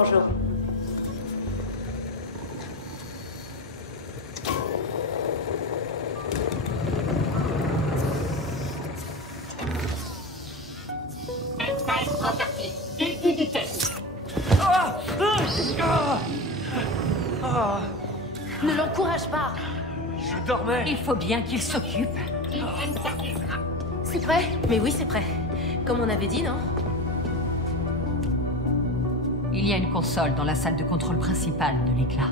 Bonjour. Ne l'encourage pas. Je dormais. Il faut bien qu'il s'occupe. C'est prêt? Mais oui, c'est prêt. Comme on avait dit, non? Il y a une console dans la salle de contrôle principale de l'éclat.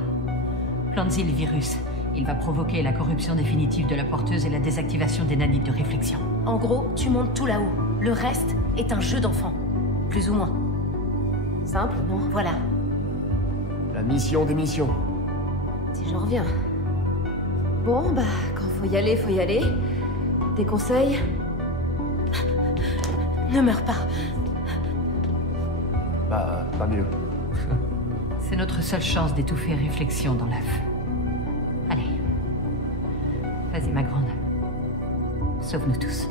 Plantez le virus. Il va provoquer la corruption définitive de la porteuse et la désactivation des nanites de réflexion. En gros, tu montes tout là-haut. Le reste est un jeu d'enfant. Plus ou moins. Simple, non? Voilà. La mission des missions. Si j'en reviens. Bon, bah, quand faut y aller, faut y aller. Des conseils? Ne meurs pas. Bah, pas mieux. C'est notre seule chance d'étouffer réflexion dans l'œuf. Allez. Vas-y, ma grande. Sauve-nous tous.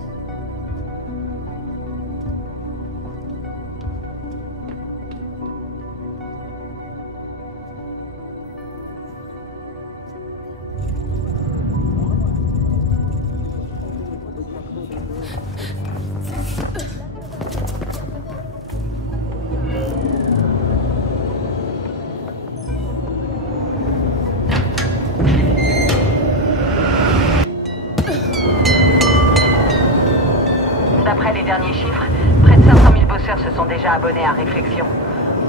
D'après les derniers chiffres, près de 500 000 bosseurs se sont déjà abonnés à Réflexion.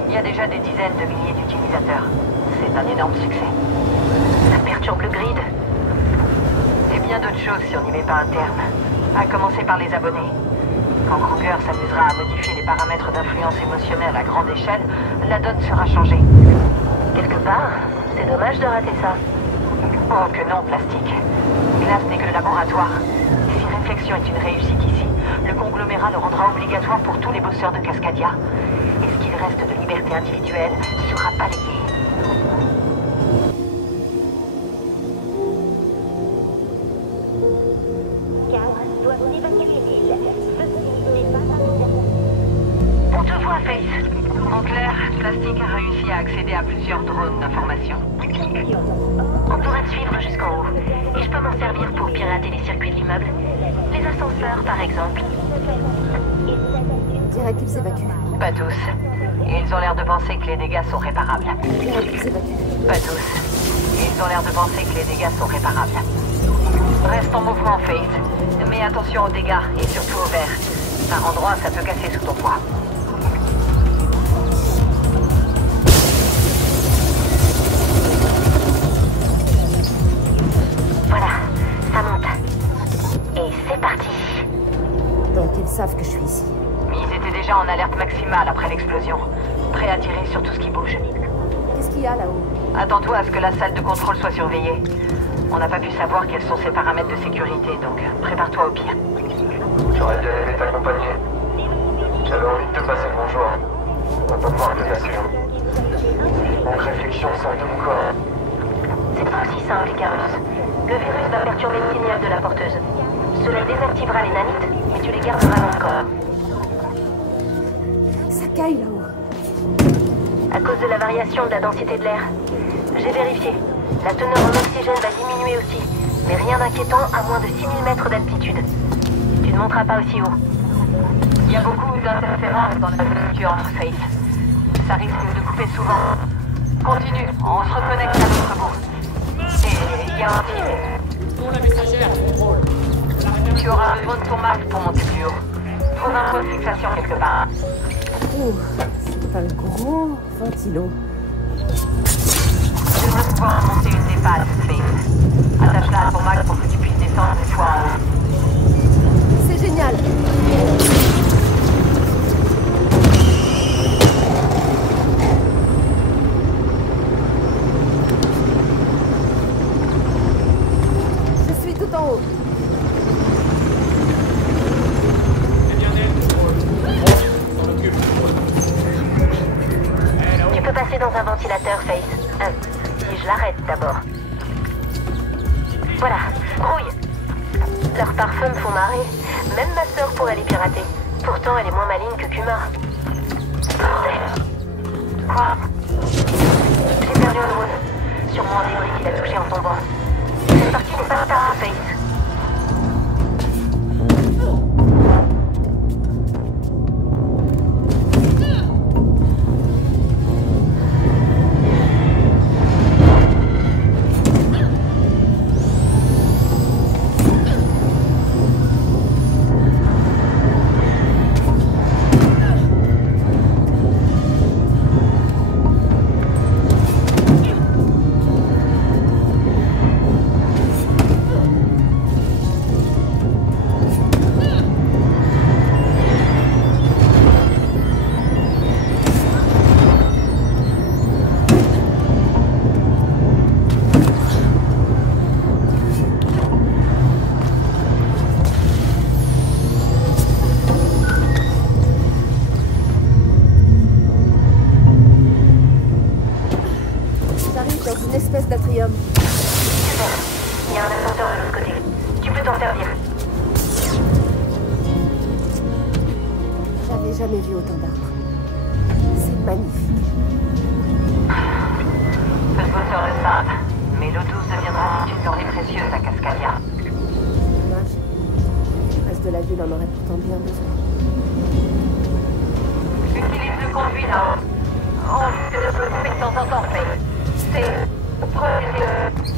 Il y a déjà des dizaines de milliers d'utilisateurs. C'est un énorme succès. Ça perturbe le grid. Et bien d'autres choses si on n'y met pas un terme. À commencer par les abonnés. Quand Kruger s'amusera à modifier les paramètres d'influence émotionnelle à grande échelle, la donne sera changée. Quelque part, c'est dommage de rater ça. Oh que non, plastique. Glace n'est que le laboratoire. Si Réflexion est une réussite ici, le conglomérat le rendra obligatoire pour tous les bosseurs de Cascadia. Et ce qu'il reste de liberté individuelle sera balayé. On te voit, Face. En clair, Plastique a réussi à accéder à plusieurs drones d'information. On pourra te suivre jusqu'en haut. Et je peux m'en servir pour pirater les circuits de l'immeuble. Les ascenseurs, par exemple. Directive s'évacue. Pas tous. Ils ont l'air de penser que les dégâts sont réparables. Directive s'évacue. Pas tous. Ils ont l'air de penser que les dégâts sont réparables. Reste en mouvement, Face. Mets attention aux dégâts et surtout aux verres. Par endroits, ça peut casser sous ton poids. Voilà, ça monte. Et c'est parti. Donc ils savent que je suis ici. Ils étaient déjà en alerte maximale après l'explosion. Prêts à tirer sur tout ce qui bouge. Qu'est-ce qu'il y a là-haut? Attends-toi à ce que la salle de contrôle soit surveillée. On n'a pas pu savoir quels sont ses paramètres de sécurité, donc prépare-toi au pire. J'aurais bien aimé t'accompagner. J'avais envie de te passer le bonjour. On va pas pouvoir te passer. Mon réflexion sort de mon corps. C'est pas aussi simple, Icarus. Le virus va perturber le signal de la porteuse. Cela désactivera les nanites, mais tu les garderas dans le corps. Ça caille là-haut. À cause de la variation de la densité de l'air. J'ai vérifié. La teneur en oxygène va diminuer aussi, mais rien d'inquiétant à moins de 6000 mètres d'altitude. Tu ne monteras pas aussi haut. Il y a beaucoup d'interférences dans la structure entre Face. Ça risque de couper souvent. Continue, on se reconnecte à notre bout. Et il y a un fil. Pour la messagère, contrôle. Tu auras besoin de ton masque pour monter plus haut. Trouve un point de fixation quelque part. Ouh, c'est un gros ventilo. Tu devrais pouvoir monter une des pattes, Face. Attache-la à ton masque pour que tu puisses descendre cette fois en haut. C'est génial. Je suis tout en haut. C'est bien elle, contrôle. On s'en occupe, contrôle. Eh, là-haut. Tu peux passer dans un ventilateur, Face. Si je l'arrête d'abord. Voilà, grouille. Leurs parfums me font marrer. Même ma sœur pourrait les pirater. Pourtant, elle est moins maligne que Kumar. Bordel. Quoi? J'ai perdu un drone. Sûrement un débris qu'il a touché en tombant. Cette partie n'est pas Face. Dans une espèce d'atrium. Super. Il y a un ascenseur de l'autre côté. Tu peux t'en servir. J'avais jamais vu autant d'arbres. C'est magnifique. Ce bosseur le savent. Mais l'eau douce deviendra une denrée précieuse à Cascadia. Dommage. Le reste de la ville en aurait pourtant bien besoin. Utilise le conduit là-haut. On risque de se couper de temps en temps, Faye. C'est... Prenez-le.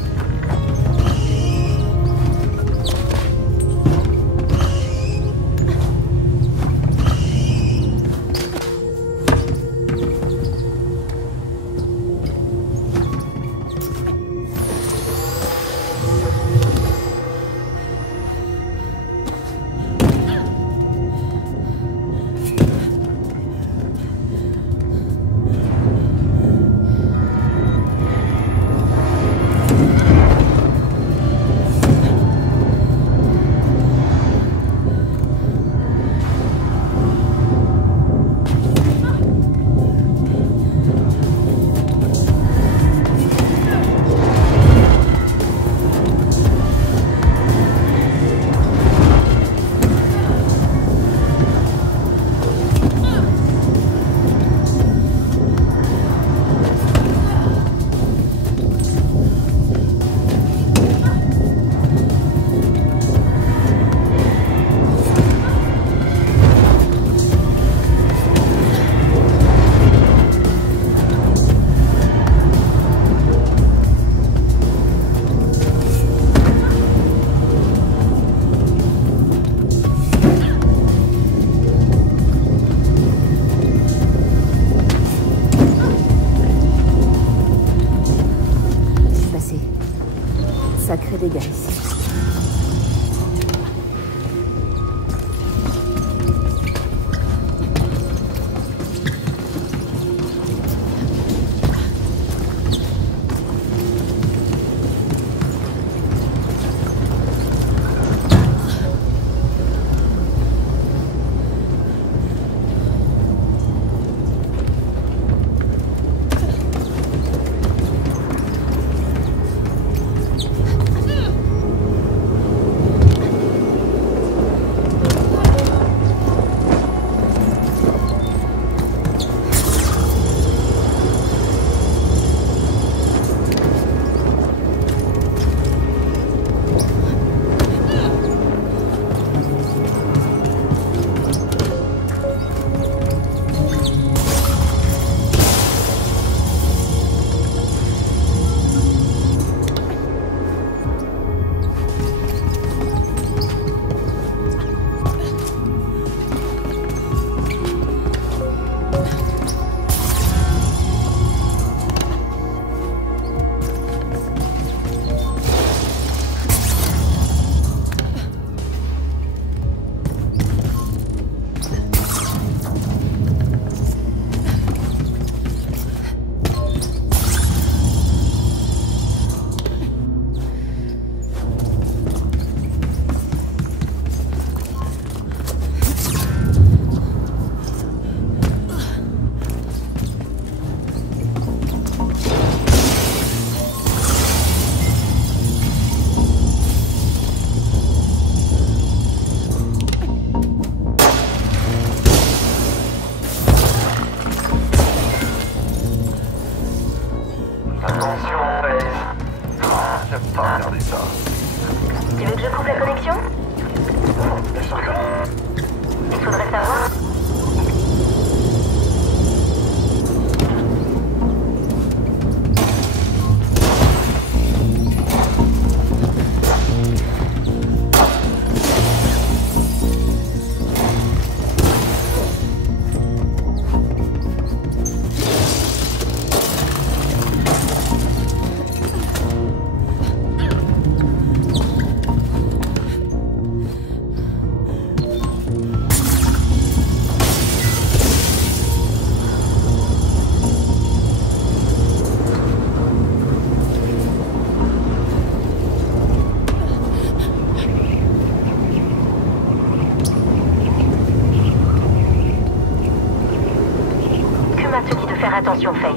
Attention, Face.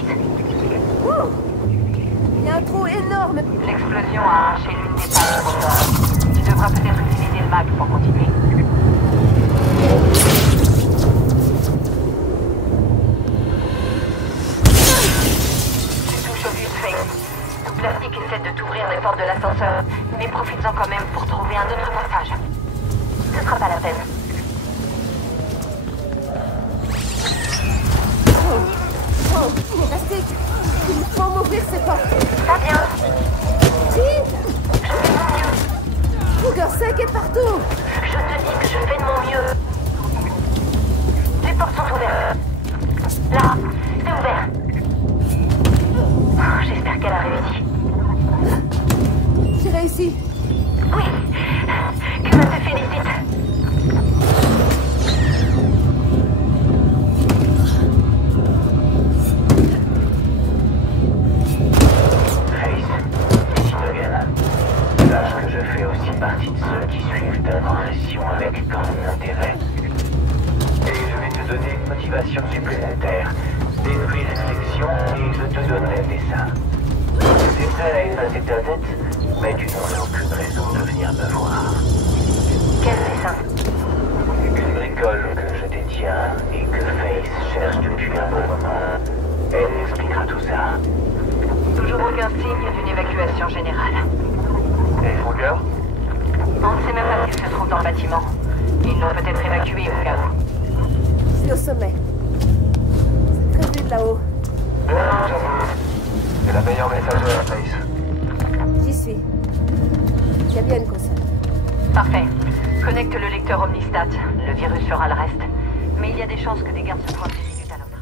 Ouh! Il y a un trou énorme. L'explosion a arraché l'une des pannes moteurs. Tu devras peut-être utiliser le mag pour continuer. Tu touches au bus, Face. Tout plastique essaie de t'ouvrir les portes de l'ascenseur, mais profites-en quand même pour trouver un autre passage. Ce sera pas la peine. Oh, plastique! Il faut m'ouvrir ces portes. Ça vient. Jean! Kruger sec est partout! Je te dis que je fais de mon mieux. Les portes sont ouvertes. Là, c'est ouvert. Oh, j'espère qu'elle a réussi. J'ai réussi. Oui, que je te félicite. Partie de ceux qui suivent ta transition avec grand intérêt. Et je vais te donner une motivation supplémentaire. Détruis réflexion et je te donnerai le dessin. Tu es prêt à effacer ta tête, mais tu n'aurais aucune raison de venir me voir. Quel dessin? Une bricole que je détiens et que Face cherche depuis un bon moment. Elle expliquera tout ça. Toujours aucun signe d'une évacuation générale. Et Kruger? On ne sait même pas s'ils se trouvent dans le bâtiment. Ils l'ont peut-être évacué au cas où. Je suis au sommet. C'est prévu de là-haut. J'avoue. C'est la meilleure messagère, Face. J'y suis. Il y a bien une console. Parfait. Connecte le lecteur Omnistat. Le virus fera le reste. Mais il y a des chances que des gardes se pointent d'une minute à l'autre.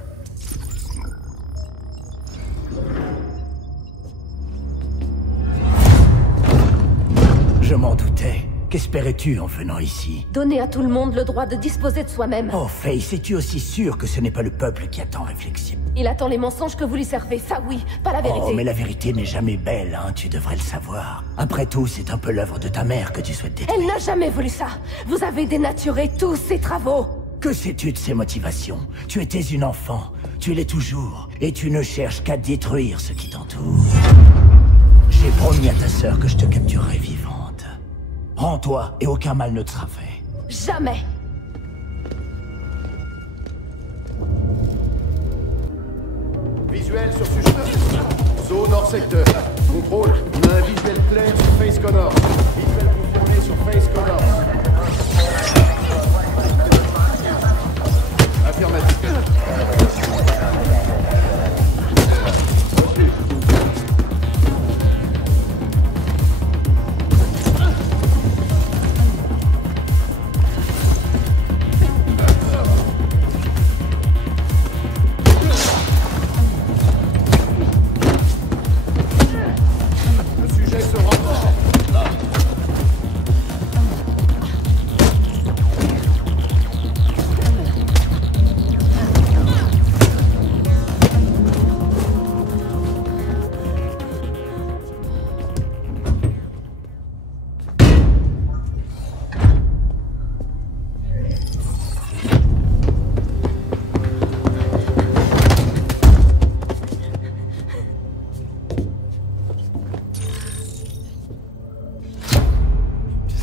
Je m'en doutais. Qu'espérais-tu en venant ici? Donner à tout le monde le droit de disposer de soi-même. Oh, Face, es-tu aussi sûr que ce n'est pas le peuple qui attend réflexion? Il attend les mensonges que vous lui servez, ça oui, pas la vérité. Oh, mais la vérité n'est jamais belle, hein, tu devrais le savoir. Après tout, c'est un peu l'œuvre de ta mère que tu souhaites détruire. Elle n'a jamais voulu ça. Vous avez dénaturé tous ses travaux. Que sais-tu de ses motivations? Tu étais une enfant, tu l'es toujours, et tu ne cherches qu'à détruire ce qui t'entoure. J'ai promis à ta sœur que je te capturerai vivante. Rends-toi et aucun mal ne te sera fait. Jamais. Visuel sur sujet. Zone hors secteur. Contrôle, on a un visuel clair sur Face Connors. Visuel confirmé sur Face Connors. Affirmatif.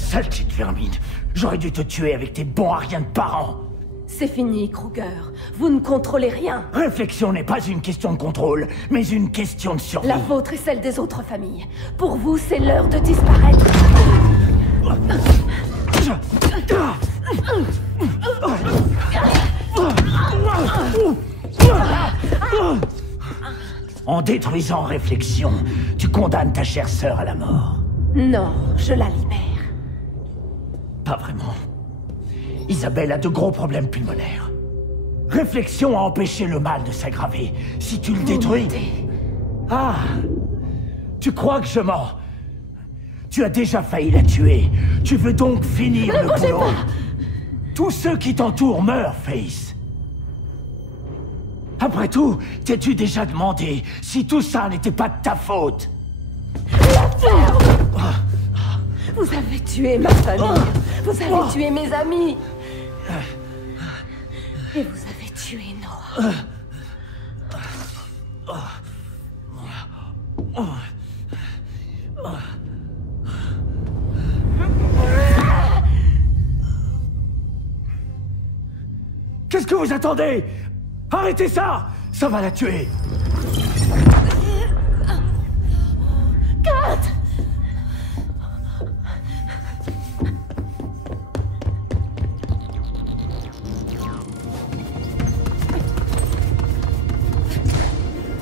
Sale petite vermine, j'aurais dû te tuer avec tes bons à rien de parents. C'est fini, Kruger. Vous ne contrôlez rien. Réflexion n'est pas une question de contrôle, mais une question de survie. La vôtre et celle des autres familles. Pour vous, c'est l'heure de disparaître. En détruisant Réflexion, tu condamnes ta chère sœur à la mort. Non, je la libère. Pas vraiment. Isabelle a de gros problèmes pulmonaires. Réflexion a empêché le mal de s'aggraver. Si tu le détruis... mentez. Ah! Tu crois que je mens? Tu as déjà failli la tuer. Tu veux donc finir Ne le bougez boulot? pas! Tous ceux qui t'entourent meurent, Face. Après tout, t'es-tu déjà demandé si tout ça n'était pas de ta faute? Vous avez tué ma famille. Vous avez tué mes amis. Et vous avez tué Noah. Qu'est-ce que vous attendez? Arrêtez ça! Ça va la tuer! Kat!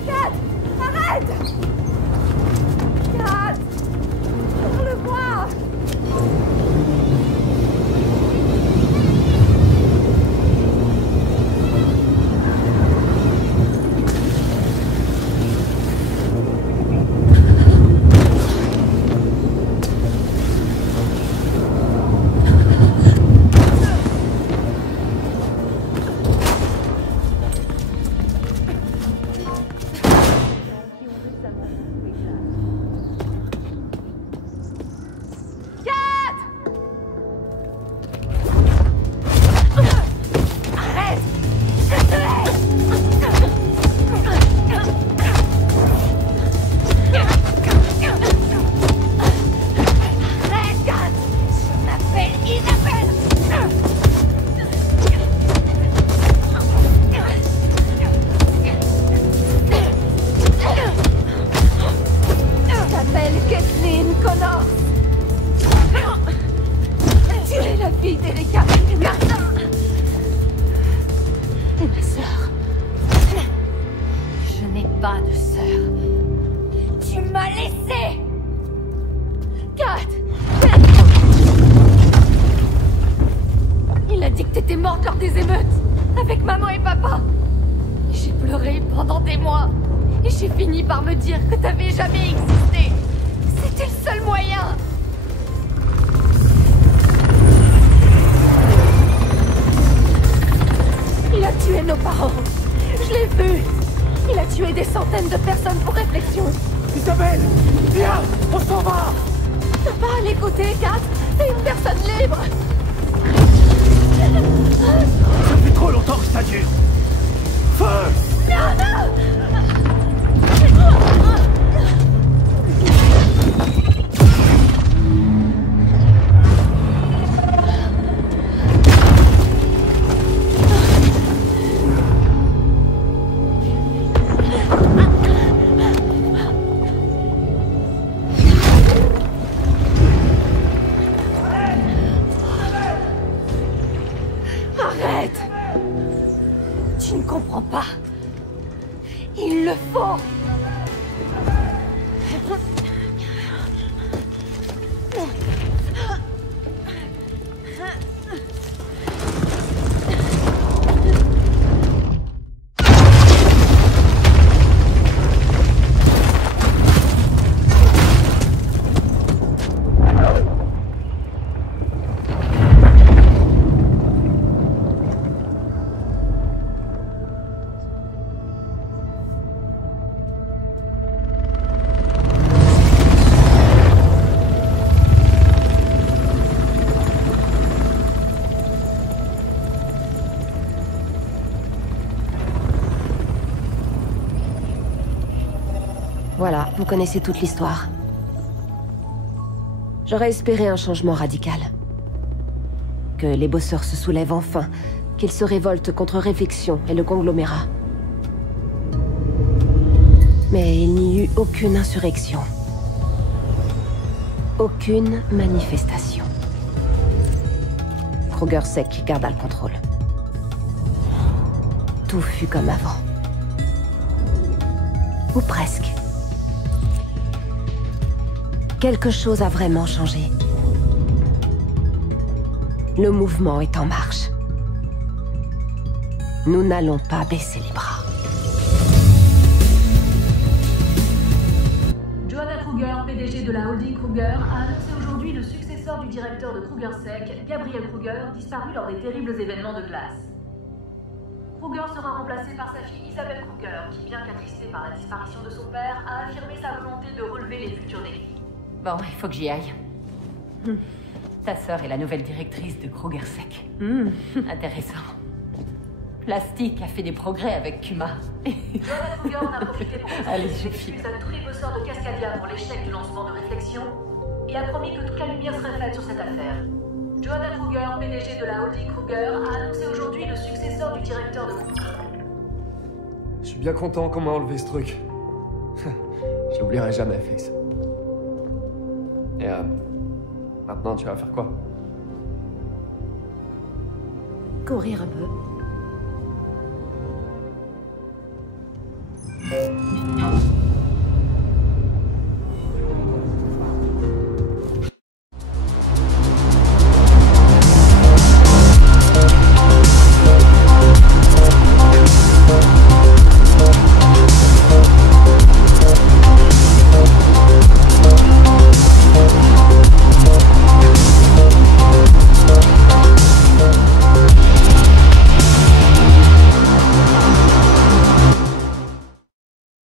Kat! Arrête! Kat! Parle-moi! Voilà, vous connaissez toute l'histoire. J'aurais espéré un changement radical. Que les bosseurs se soulèvent enfin, qu'ils se révoltent contre Réflexion et le conglomérat. Mais il n'y eut aucune insurrection. Aucune manifestation. Kruger-Sec garda le contrôle. Tout fut comme avant. Ou presque. Quelque chose a vraiment changé. Le mouvement est en marche. Nous n'allons pas baisser les bras. Joanna Kruger, PDG de la holding Kruger, a annoncé aujourd'hui le successeur du directeur de Kruger-Sec, Gabriel Kruger, disparu lors des terribles événements de glace. Kruger sera remplacé par sa fille Isabelle Kruger, qui, bien qu'attristée par la disparition de son père, a affirmé sa volonté de relever les futurs défis. Bon, il faut que j'y aille. Ta sœur est la nouvelle directrice de Kruger-Sec. Intéressant. Plastique a fait des progrès avec Kuma. Joanna Kruger en a profité pour Allez, s'excuser à tous les bosseurs de Cascadia pour l'échec du lancement de Réflexion et a promis que toute la lumière serait faite sur cette affaire. Joanna Kruger, PDG de la holding Kruger, a annoncé aujourd'hui le successeur du directeur de... Je suis bien content qu'on m'a enlevé ce truc. Je l'oublierai jamais, Face. Et maintenant, tu vas faire quoi? Courir un peu.